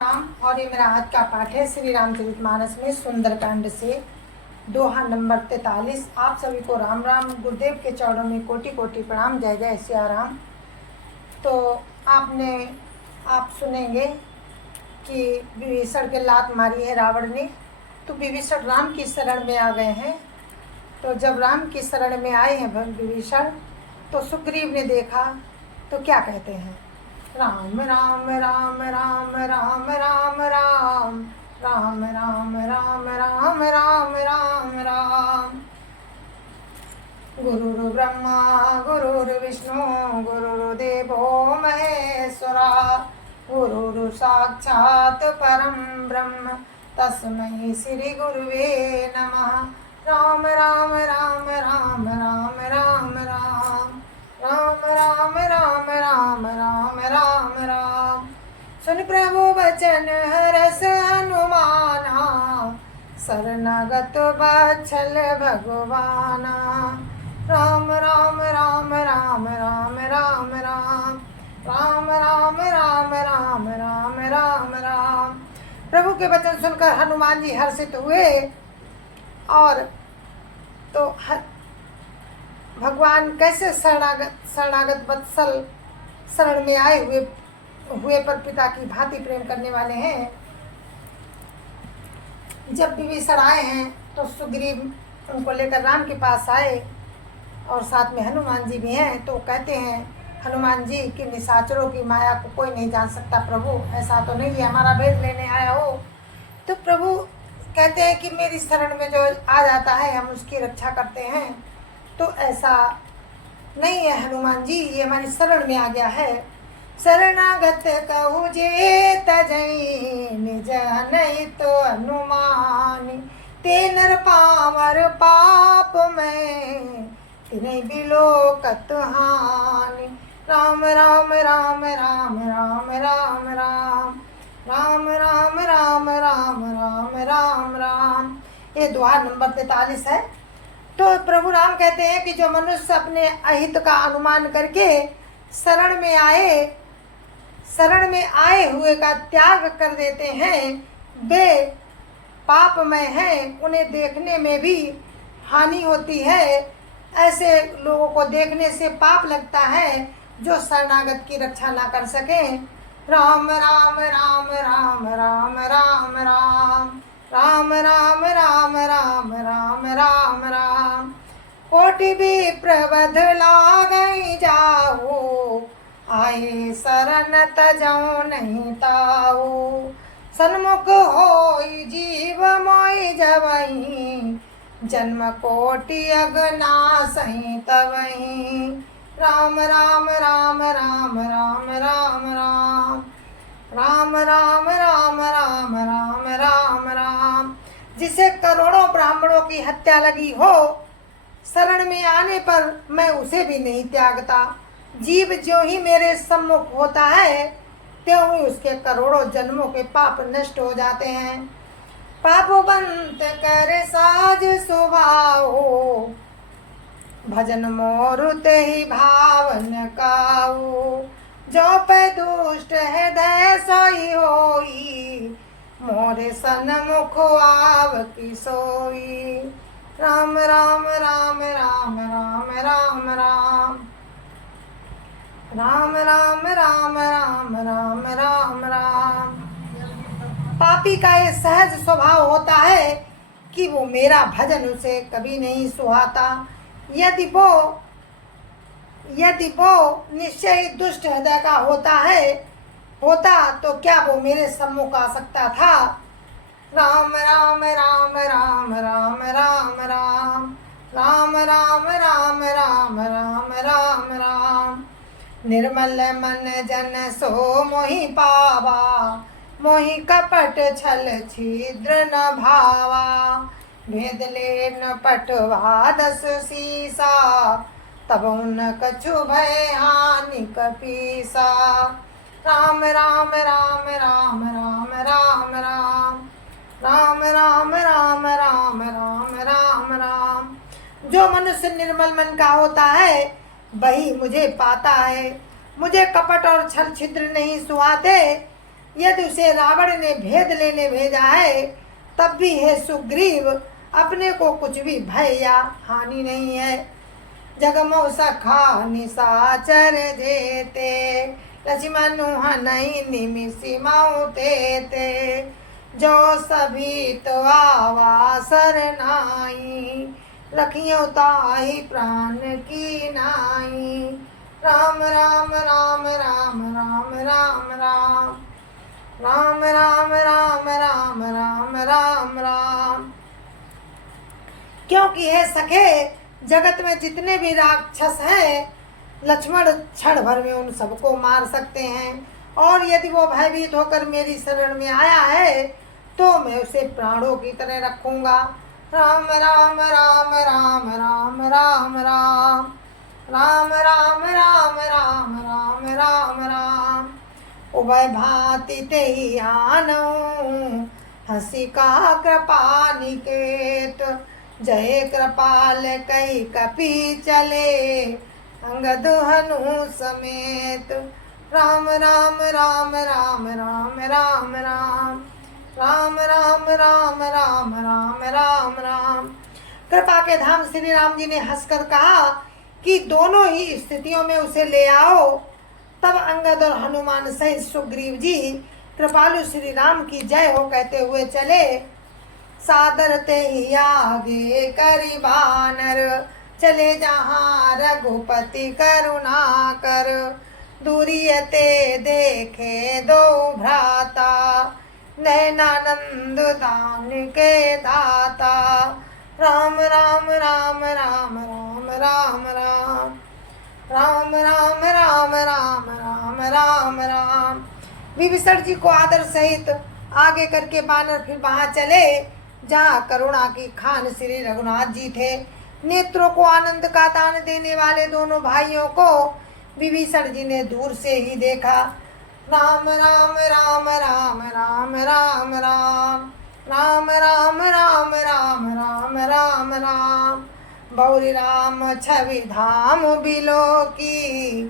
राम। और ये मेरा आज का पाठ है श्री रामचरितमानस में सुंदरकांड से दोहा नंबर 43। आप सभी को राम राम। गुरुदेव के चरणों में कोटि कोटि प्रणाम। जय जय सिया राम। तो आप सुनेंगे कि विभीषण के लात मारी है रावण ने, तो विभीषण राम की शरण में आ गए हैं। तो जब राम की शरण में आए हैं विभीषण, तो सुग्रीव ने देखा तो क्या कहते हैं, राम राम राम राम राम राम राम राम राम राम राम राम राम राम। गुरुर्ब्रह्मा गुरुर्विष्णु गुरुर्देवो महेश्वरा, गुरुर् साक्षात् परं ब्रह्म तस्मै श्री गुरुवे नमः। राम राम राम राम राम राम राम राम राम राम राम राम राम राम। सुन प्रभु वचन हरस हनुमाना, शरणागत वत्सल भगवाना। राम राम राम राम राम राम राम राम राम राम राम राम राम राम। प्रभु के वचन सुनकर हनुमान जी हर्षित हुए और तो भगवान कैसे शरणागत वत्सल शरण में आए हुए पर पिता की भांति प्रेम करने वाले हैं। जब विभीषण आए हैं तो सुग्रीव उनको लेकर राम के पास आए और साथ में हनुमान जी भी हैं। तो कहते हैं हनुमान जी कि निशाचरों की माया को कोई नहीं जान सकता प्रभु, ऐसा तो नहीं है हमारा भेद लेने आया हो। तो प्रभु कहते हैं कि मेरी शरण में जो आ जाता है हम उसकी रक्षा करते हैं। तो ऐसा नहीं है हनुमान जी, ये हमारी शरण में आ गया है। शरणागत कहु जे तजई निज नहीं तो हनुमान, ते नर पामर पाप में तिन्हें बिलोकत हानि। राम राम राम राम राम राम राम राम राम राम राम राम राम राम। ये दोहा नंबर 43 है। तो प्रभु राम कहते हैं कि जो मनुष्य अपने अहित का अनुमान करके शरण में आए हुए का त्याग कर देते हैं, वे पापमय हैं, उन्हें देखने में भी हानि होती है। ऐसे लोगों को देखने से पाप लगता है जो शरणागत की रक्षा ना कर सकें। राम राम राम राम राम राम राम राम राम राम राम राम राम राम। कोटि भी प्रबध लागई जाओ, आए शरण तजौ नहीं ताऊ। सन्मुख होई जीव मोई जवहीं, जन्म कोटि अगनासहीं तवहीं। राम राम राम राम राम राम राम राम राम राम राम राम राम राम। जिसे करोड़ों ब्राह्मणों की हत्या लगी हो, शरण में आने पर मैं उसे भी नहीं त्यागता। जीव जो ही मेरे सम्मुख होता है त्यों ही उसके करोड़ों जन्मों के पाप नष्ट हो जाते हैं। पापवंत कर साज सुभाओ, भजन मोरु तेहि भावन काऊ। जो पे दुष्ट हृदय सोई होई, मोरे सन्मुख आव की सोई। राम राम राम राम राम राम राम राम राम राम राम राम राम राम। पापी का ये सहज स्वभाव होता है कि वो मेरा भजन उसे कभी नहीं सुहाता। यदि वो निश्चय ही दुष्ट हृदय का होता तो क्या वो मेरे सम्मुख आ सकता था। राम राम राम राम राम राम राम राम राम राम राम राम राम राम। निर्मल मन जन सो मोहि पावा, मोहि कपट छल छिद्र न भावा। भेद ले न पटवा 10 सीसा, तब न कछु भय हानि कपीसा। राम राम राम राम राम राम राम राम राम राम राम राम राम राम। जो मनुष्य निर्मल मन का होता है वही मुझे पाता है। मुझे कपट और छल छिद्र नहीं सुहाते। यदि उसे रावण ने भेद लेने भेजा है, तब भी हे सुग्रीव, अपने को कुछ भी भय या हानि नहीं है। जगमो सखा निशाचर जेते, लक्ष्मण हनई निमिषि माऊ ते, जो सभी तो आवा सरनाई, रखियो ताहि प्राण की नाई। राम राम राम राम राम राम राम राम राम राम राम राम राम राम। क्योंकि हे सखे, जगत में जितने भी राक्षस हैं, लक्ष्मण क्षण भर में उन सबको मार सकते हैं, और यदि वो भयभीत होकर मेरी शरण में आया है तो मैं उसे प्राणों की तरह रखूंगा। राम राम राम राम राम राम राम राम राम राम राम राम राम राम। उभय भांति तेहि आनऊ, हंसी का कृपा निकेत, जय कृपाल कई कपि चले, अंगद हनु समेत। राम राम राम राम राम राम राम राम राम राम राम राम राम राम। कृपा के धाम श्री राम जी ने हंसकर कहा कि दोनों ही स्थितियों में उसे ले आओ। तब अंगद और हनुमान सहित सुग्रीव जी कृपालु श्री राम की जय हो कहते हुए चले। सादर ते ही आगे करी बानर, चले जहाँ रघुपति करुणा कर, दूरियते देखे दो भ्राता, नैनानंद दान के दाता। राम राम राम राम राम राम राम राम राम राम राम राम राम राम। विभीषण जी को आदर सहित आगे करके बानर फिर वहां चले जहाँ करुणा की खान श्री रघुनाथ जी थे। नेत्रों को आनंद का दान देने वाले दोनों भाइयों को विभीषण जी ने दूर से ही देखा। राम राम राम राम राम राम राम राम राम राम राम राम राम राम। बौरी राम छवि धाम बिलो की,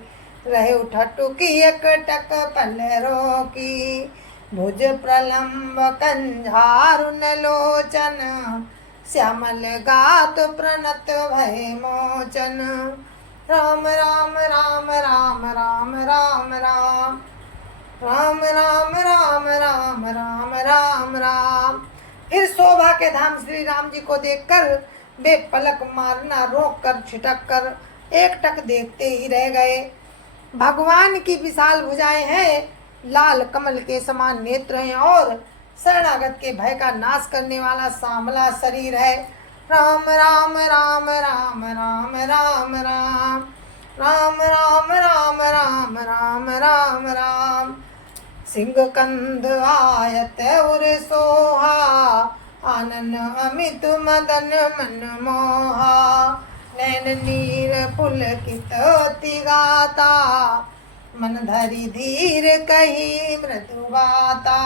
रहे उठटुकी एकटक पलरो की, भुज प्रलम्ब कंझारुन लोचन, श्यामल गात प्रणत भय मोचन। राम राम राम राम राम राम राम राम राम राम राम राम राम राम। फिर शोभा के धाम श्री राम जी को देखकर वे पलक मारना रोक कर छिटक कर एक टक देखते ही रह गए। भगवान की विशाल भुजाएं हैं, लाल कमल के समान नेत्र हैं और शरणागत के भय का नाश करने वाला सांवला शरीर है। राम राम राम राम राम राम राम राम राम राम राम राम राम राम। सिंह कंध आयत उर सोहा, आनन अमित मदन मन मोहा, नैन नीर पुलकित अति गाता, मन धरि धीर कही मृदु बाता।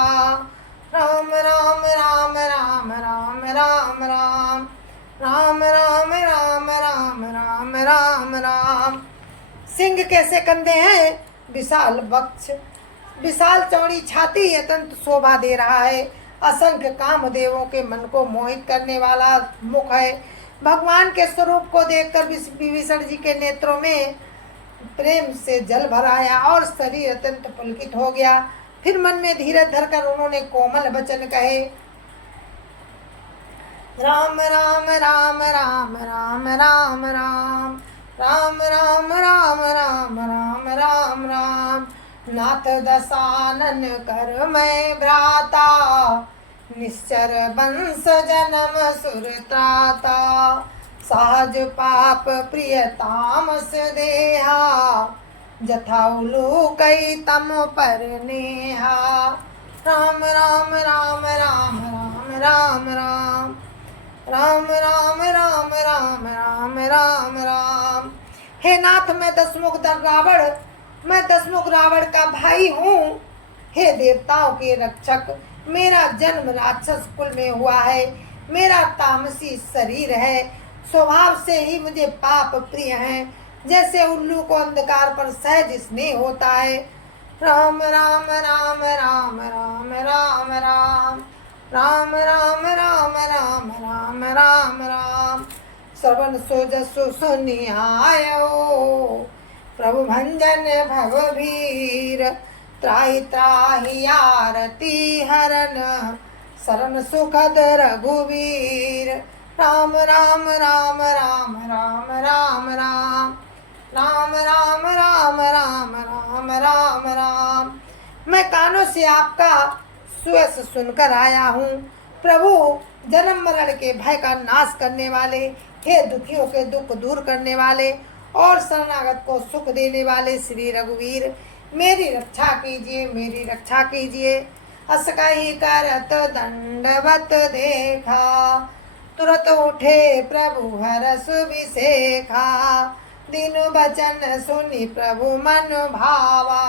राम राम राम राम राम राम राम राम राम राम राम राम राम राम। सिंह कैसे कंधे हैं, विशाल वक्ष, विशाल चौड़ी छाती, अत्यंत शोभा दे रहा है। असंख्य कामदेवों के मन को मोहित करने वाला मुख है। भगवान के स्वरूप को देखकर विभीषण जी के नेत्रों में प्रेम से जल भर आया और शरीर अत्यंत पुलकित हो गया। फिर मन में धीरज धरकर उन्होंने कोमल वचन कहे। राम राम राम राम राम राम राम राम राम राम राम राम राम राम। नाथ दशानन कर मैं भ्राता, निश्चर वंश जन्म सुरत्राता, सहज पाप प्रिय तामस देहा, जथा उलूकई तम पर नेहा। राम राम राम राम राम राम राम राम राम राम राम राम राम राम। हे नाथ, मैं दसमुख रावण का भाई हूँ। हे देवताओं के रक्षक, मेरा जन्म राक्षस कुल में हुआ है। मेरा तामसी शरीर है, स्वभाव से ही मुझे पाप प्रिय है। जैसे उल्लू को अंधकार पर सहज स्नेह होता है, राम राम राम राम राम राम राम राम राम राम राम राम राम राम। श्रवण सो जसो सुनियायो प्रभु भंजन भवभीर। त्राहि त्राहि आरती हरन शरण सुखद रघुवीर। राम राम राम राम राम राम राम राम राम राम राम राम राम राम। मैं कानों से आपका सुयस सुनकर आया हूँ। प्रभु जन्म मरण के भय का नाश करने वाले, हे दुखियों के दुख दूर करने वाले और शरणागत को सुख देने वाले श्री रघुवीर, मेरी रक्षा कीजिए, मेरी रक्षा कीजिए। अस कहि करत दंडवत देखा, तुरत उठे प्रभु हरष विसेखा। दिन बचन सुनि प्रभु मन भावा,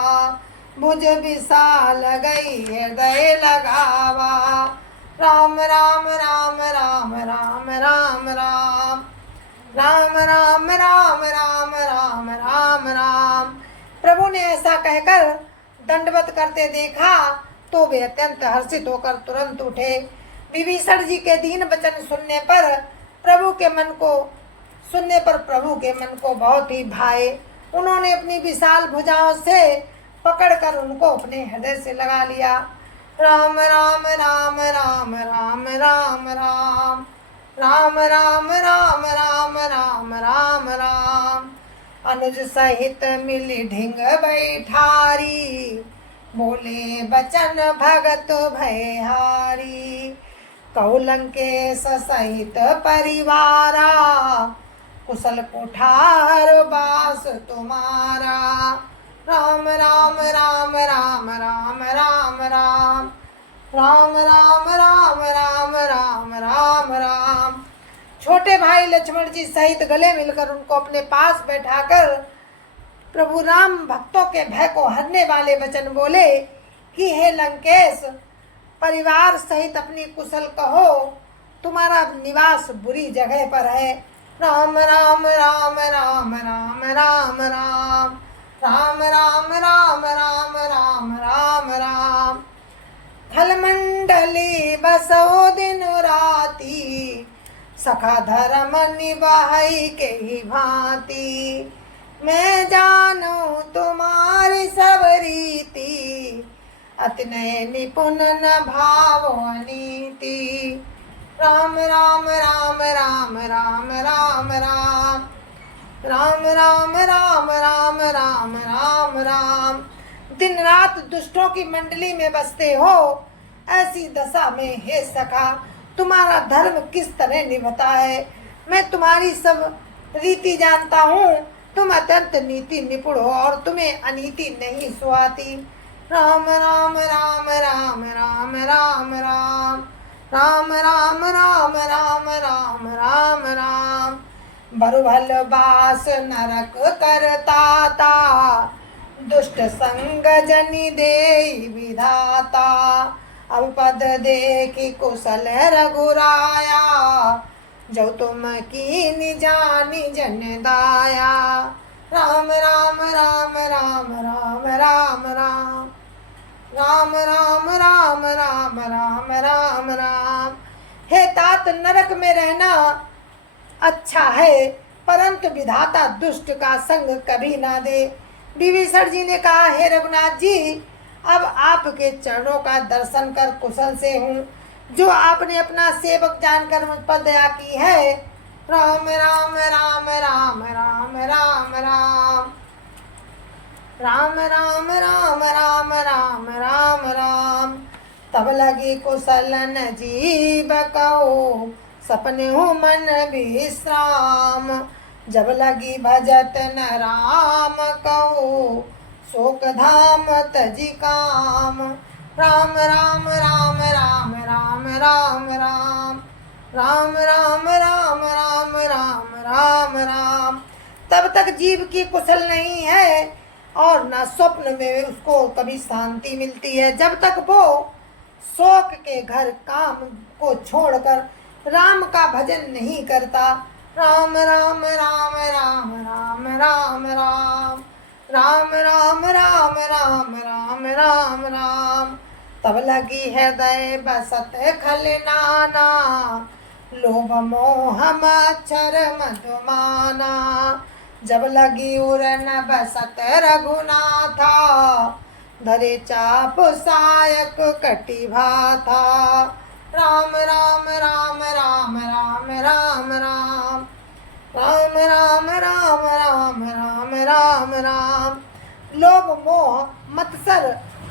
भुज विशाल गई हृदय लगावा। राम राम राम राम राम राम राम राम राम राम राम राम राम राम। प्रभु ने ऐसा कहकर दंडवत करते देखा तो वे अत्यंत हर्षित होकर तुरंत उठे। विभीषण जी के दीन वचन सुनने पर प्रभु के मन को बहुत ही भाए। उन्होंने अपनी विशाल भुजाओं से पकड़कर उनको अपने हृदय से लगा लिया। राम राम राम राम राम राम राम राम राम राम राम राम राम राम। अनुज सहित मिली ढिंग बैठारी, बोले बचन भगत भयहारी। कहु लंकेश सहित परिवारा, कुशल कुठार बास तुम्हारा। राम राम राम राम राम राम राम राम राम राम राम राम राम राम। छोटे भाई लक्ष्मण जी सहित गले मिलकर उनको अपने पास बैठाकर प्रभु राम भक्तों के भय को हरने वाले वचन बोले कि हे लंकेश, परिवार सहित अपनी कुशल कहो, तुम्हारा निवास बुरी जगह पर है। राम राम राम राम राम राम राम राम राम राम राम राम राम राम। खलमंडली बसो दिन राती, सखा धर्म निभाई के ही भांति। मैं जानू तुम्हारी सब रीति, अतिनय निपुण न भावो अनीति। राम राम राम राम राम राम राम राम राम राम राम राम राम राम। दिन रात दुष्टों की मंडली में बसते हो, ऐसी दशा में हे सखा तुम्हारा धर्म किस तरह निभता है। मैं तुम्हारी सब रीति जानता हूँ, तुम अत्यंत नीति निपुण हो और तुम्हें अनीति नहीं सुहाती। राम राम राम राम राम राम राम राम राम राम राम राम राम राम। बरुभल बास नरक करताता, दुष्ट संग जनि देई विधाता। अब पद देखी कुशल रघुराया, जो तुम कीनी जानी जन दाया। राम राम राम राम राम राम राम राम राम राम राम राम राम राम। हे तात, नरक में रहना अच्छा है, परंतु विधाता दुष्ट का संग कभी ना दे। विभीषण जी ने कहा, हे रघुनाथ जी, अब आपके चरणों का दर्शन कर कुशल से हूँ, जो आपने अपना सेवक जानकर मुझ पर दया की है। राम राम राम राम राम राम राम राम राम राम राम राम राम राम। तब लगी कुशलन जीव कहो, सपने हो मन विश्राम। जब लगी भजत न राम कहो, शोक धाम तजी काम। राम राम राम राम राम राम राम राम राम राम राम राम राम राम। तब तक जीव की कुशल नहीं है और न स्वप्न में उसको कभी शांति मिलती है, जब तक वो शोक के घर काम को छोड़कर राम का भजन नहीं करता। राम राम राम राम राम राम राम राम राम राम राम राम राम राम। तब लगी हृदय बसत खलनाना, लोभ मोह मच्छर मधुमाना। जब लगी उड़न बसत रघुनाथा, धरे चाप सायक कटि भाथा। राम राम राम राम राम राम राम। राम राम राम राम राम राम राम। लोभ मोह मत्सर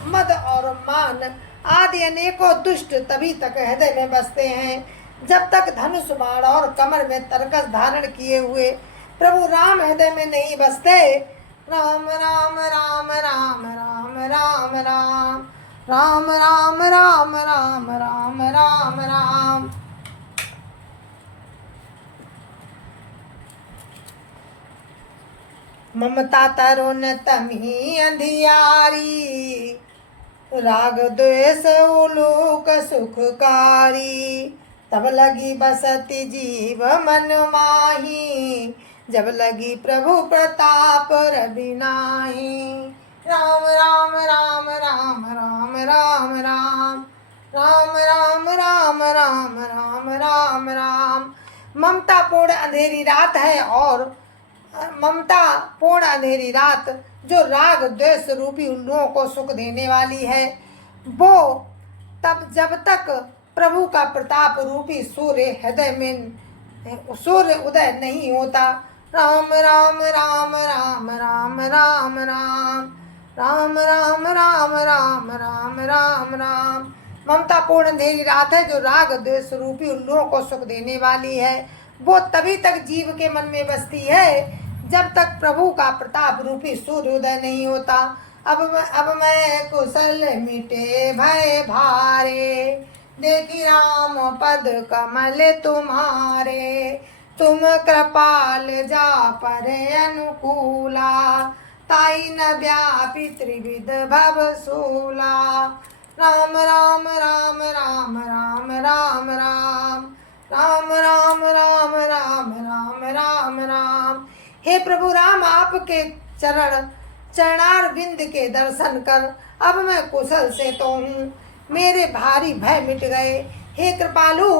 मद और मान आदि अनेकों दुष्ट तभी तक हृदय में बसते हैं जब तक धनुष बाण और कमर में तरकस धारण किए हुए प्रभु राम हृदय में नहीं बसते। राम राम राम राम राम राम राम। राम राम राम राम राम राम राम। ममता तरुण तमी अंधियारी, राग द्वेष उलूक सुखकारी। तब लगी बसती जीव मन माही, जब लगी प्रभु प्रताप रवि नाही। राम राम राम राम राम राम राम। राम राम राम राम राम राम राम। ममता पूर्ण अंधेरी रात है और ममता पूर्ण अंधेरी रात जो राग द्वेष रूपी उल्लुओं को सुख देने वाली है, वो तब जब तक प्रभु का प्रताप रूपी सूर्य हृदय में सूर्य उदय नहीं होता। राम राम राम राम राम राम राम। राम राम राम राम राम राम राम। ममता पूर्ण अंधेरी रात है जो राग द्वेष रूपी उल्लुओं को सुख देने वाली है, वो तभी तक जीव के मन में बसती है जब तक प्रभु का प्रताप रूपी सूर्योदय नहीं होता। अब मैं कुशल मिटे भय भारे, देखी राम पद कमल तुम्हारे। तुम कृपाल जा पर अनुकूला, ताई न व्यापी त्रिविध भव सूला। राम राम राम राम राम राम राम। राम राम राम राम राम राम राम। हे प्रभु राम, आपके चरणार बिंद के दर्शन कर अब मैं कुशल से तो हूँ, मेरे भारी भय मिट गए। हे कृपालु,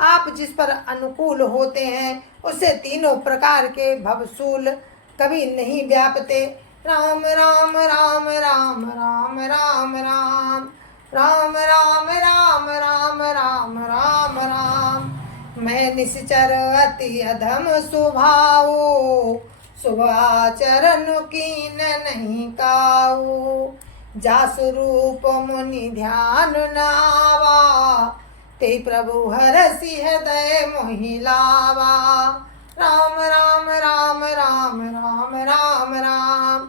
आप जिस पर अनुकूल होते हैं उससे तीनों प्रकार के भवसूल कभी नहीं व्यापते। राम राम राम राम राम राम राम। राम राम राम राम राम राम राम। मैं निश्चर अति अधम स्वभाव, शुभाचरण कीन नहीं काऊ। जासु रूप मुनि ध्यान न आवा, ते प्रभु हरसि हृदय मोहि लावा। राम राम राम राम राम राम राम।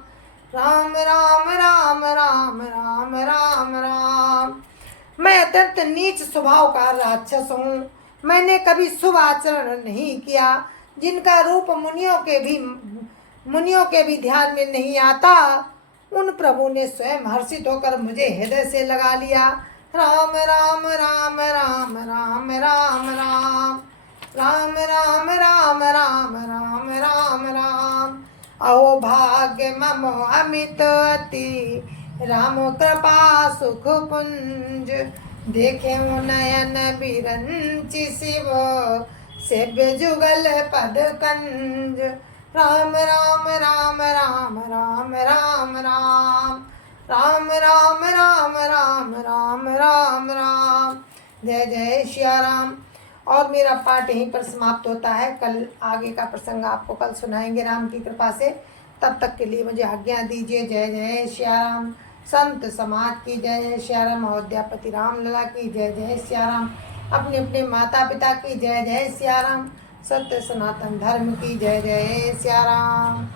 राम राम राम राम राम राम राम। मैं अत्यंत नीच स्वभाव का राक्षस हूँ, मैंने कभी शुभ आचरण नहीं किया, जिनका रूप मुनियों के भी ध्यान में नहीं आता, उन प्रभु ने स्वयं हर्षित होकर मुझे हृदय से लगा लिया। राम राम राम राम राम राम राम। राम राम राम राम राम राम राम। अहो भाग्य मम अमित अति, राम कृपा सुख पुंज। देखे नयन बिरंचि शिव, सेव्य जुगल पद कंज। राम राम राम राम राम राम राम। राम राम राम राम राम राम राम। जय जय श्या राम। और मेरा पाठ यहीं पर समाप्त होता है। कल आगे का प्रसंग आपको कल सुनाएंगे राम की कृपा से। तब तक के लिए मुझे आज्ञा दीजिए। जय जय श्या राम। संत समाज की जय जय श्या राम। अयोध्यापति राम लला की जय जय श्या राम। अपने अपने माता पिता की जय जय श्या राम। सत्य सनातन धर्म की जय जय श्या राम।